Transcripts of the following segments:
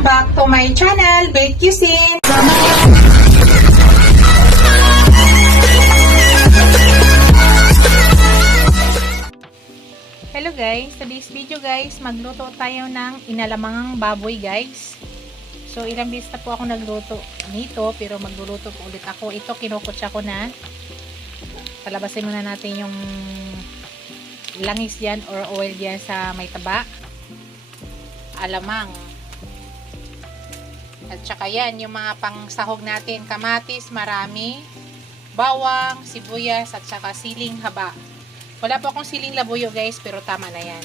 Welcome back to my channel, Bake Cuisine. Hello guys, sa this video guys, magluto tayo ng inalamangang baboy guys. So ilang beses na po ako nagluto nito, pero magluluto po ulit ako. Ito kinukutsa ko na. Palabasin muna natin yung langis diyan or oil diyan sa may taba. Alamang. At saka yan, yung mga pangsahog natin, kamatis, marami, bawang, sibuyas, at saka siling haba. Wala po akong siling labuyo guys, pero tama na yan.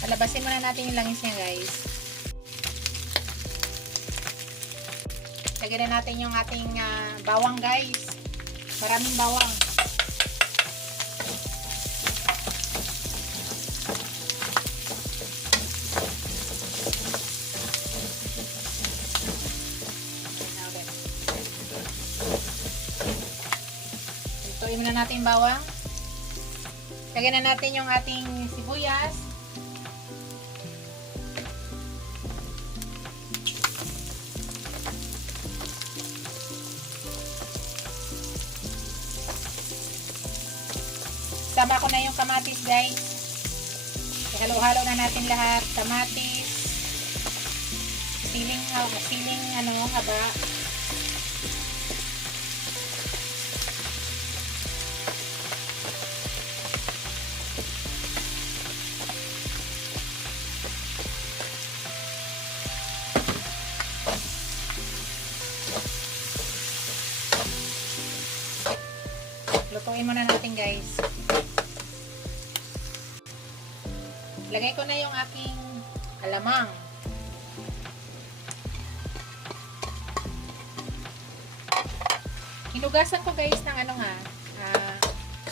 Palabasin muna natin yung langis niya guys. Lagyan na natin yung ating bawang guys. Maraming bawang. Lutuin muna natin yung bawang. Lagyan na natin yung ating sibuyas. Sama ko na yung kamatis guys. Halo-halo na natin lahat. Kamatis, siling haba. Lutuin muna natin guys. Lagay ko na yung aking alamang. Hinugasan ko guys ng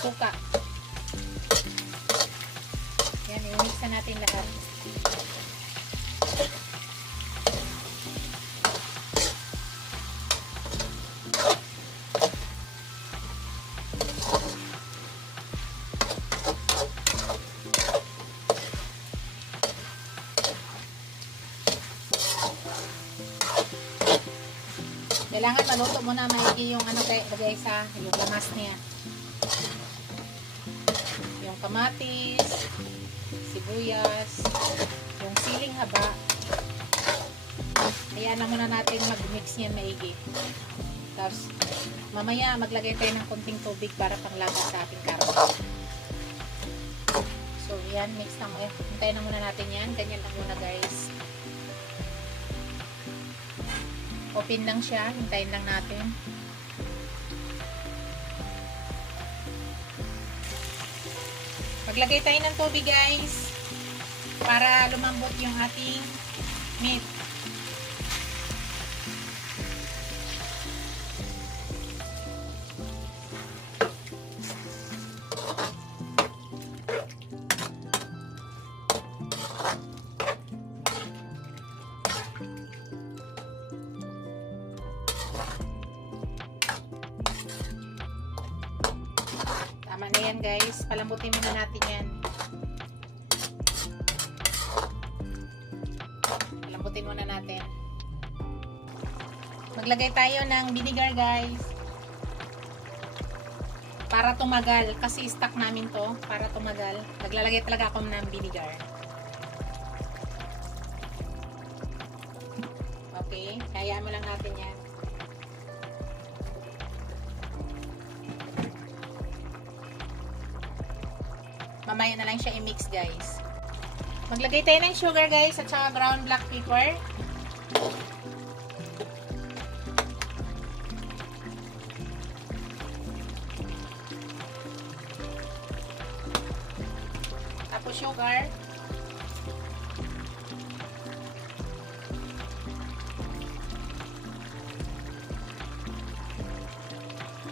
suka. Yan, i-mix na natin lahat. Kailangan maluto muna maigi yung guys yung lamas niya. Yung kamatis, sibuyas, yung siling haba. Hayaan na muna natin mag-mix yan maigi. Tapos mamaya maglagay tayo ng konting tubig para panglasa sa ating karne. So yan, mix lang. Hintayin na muna natin yan. Ganyan lang muna guys. Open lang siya, hintayin lang natin. Maglagay tayo ng tubig guys para lumambot yung ating meat. Tama na yan guys. Palambutin muna natin yan. Palambutin muna natin. Maglagay tayo ng vinegar guys. Para tumagal. Kasi stock namin to. Para tumagal. Naglalagay talaga ako ng vinegar. Okay. Hayaan mo lang natin yan. Mamaya na lang siya i-mix guys. Maglagay tayo ng sugar guys at saka ground black pepper. Tapos sugar.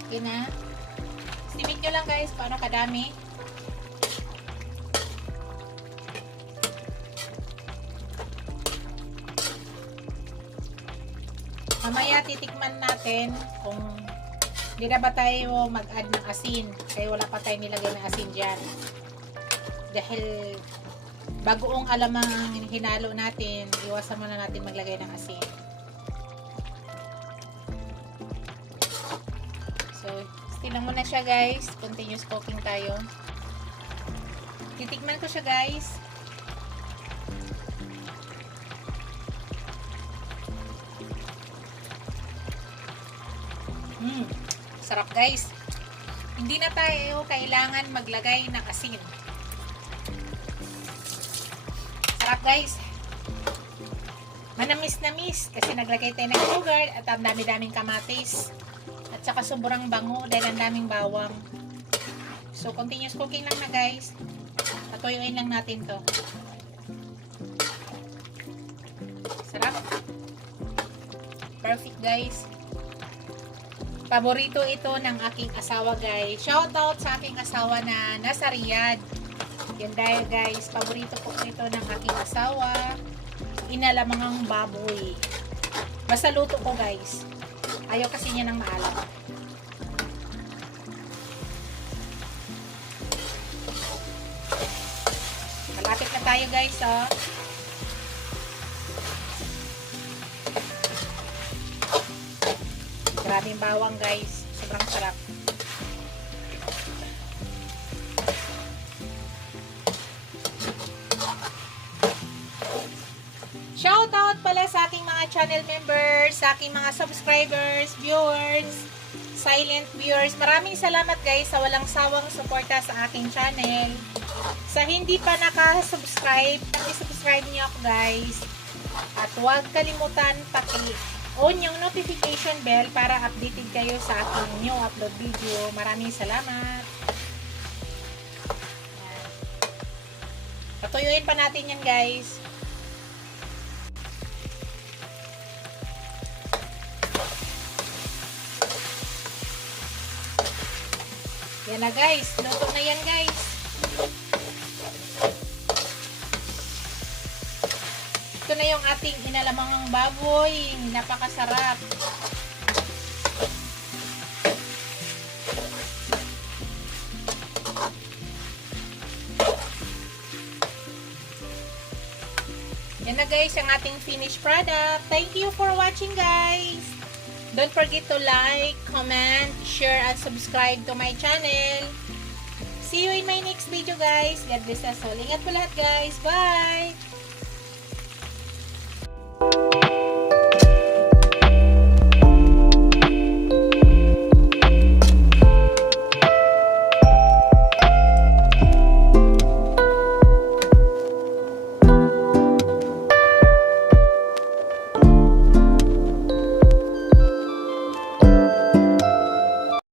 Okay na. Estimate nyo lang guys paano kadami. Mamaya titikman natin kung hindi na ba tayo mag-add ng asin. Kaya wala pa tayo nilagay ng asin dyan. Dahil bagoong alamang hinalo natin, iwasan muna natin maglagay ng asin. So, still lang muna siya guys. Continuous cooking tayo. Titikman ko siya guys. Sarap guys. Hindi na tayo kailangan maglagay ng asin. Sarap guys. Manamis-namis kasi naglagay tayo ng sugar at ang dami-daming kamatis. At saka sobrang bango dahil ang daming bawang. So continuous cooking lang na guys. Patuyuin lang natin to. Sarap. Perfect guys. Paborito ito ng aking asawa guys. Shoutout sa aking asawa na nasa Riyadh. Yan dahil guys, paborito po ito ng aking asawa. Inalamangang baboy. Basta luto ko guys. Ayaw kasi niya ng maalat. Malapit na tayo guys oh. Grabing bawang guys. Sobrang sarap. Shoutout pala sa aking mga channel members, sa aking mga subscribers, viewers, silent viewers. Maraming salamat guys sa walang sawang suporta sa aking channel. Sa hindi pa naka-subscribe, i-subscribe niyo ako guys. At huwag kalimutan on yung notification bell para updated kayo sa aking new upload video. Maraming salamat. Ayan. Patuyuin pa natin yan guys. Yan na guys. Luto na yan guys. Ito na yung ating inalamangang baboy. Napakasarap. Yan na guys, ang ating finished product. Thank you for watching guys. Don't forget to like, comment, share, and subscribe to my channel. See you in my next video guys. God bless us all. Ingat po lahat guys. Bye!